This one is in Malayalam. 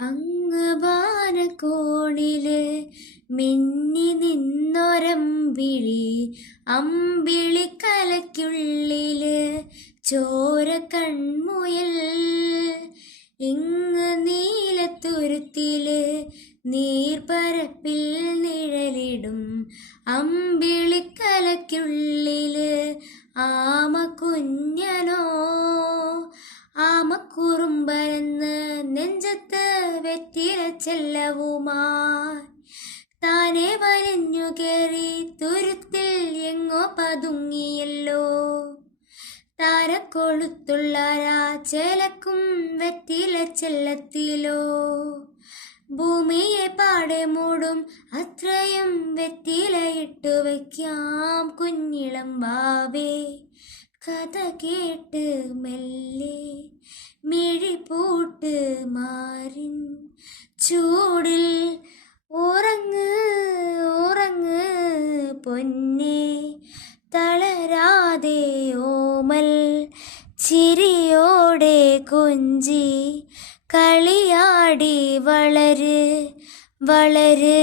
അങ്ങ് ബാനക്കോണില് മിന്നി നിന്നൊരമ്പിളി, അമ്പിളിക്കലയ്ക്കുള്ളില് ചോര കൺമുയൽ. ഇങ്ങ് നീലത്തുരുത്തില് നീർപ്പരപ്പിൽ നിഴലിടും അമ്പിളിക്കലയ്ക്കുള്ളില് ആമക്കുഞ്ഞനോ. ആമക്കുറുമ്പനെന്ന് നെഞ്ചത്ത് വെറ്റില ചെല്ലവുമായി താനെ വലിഞ്ഞു കയറി തുരുത്തിൽ എങ്ങോ പതുങ്ങിയല്ലോ. താരക്കൊളുത്തുള്ള രാച്ചലക്കും വെറ്റില ചെല്ലത്തിലോ. ഭൂമിയെ പാടെ മൂടും അത്രയും വെറ്റിലയിട്ടു വയ്ക്കാം കുഞ്ഞിളം വാവേ. കഥ കേട്ട് മെല്ലെ മിഴിപൂട്ട് മാറിൻ ചൂടിൽ ഉറങ്ങ് ഉറങ്ങ് പൊന്നേ. തളരാതെ ഓമൽ ചിരിയോടെ കൊഞ്ചി കളിയാടി വളര് വളര്.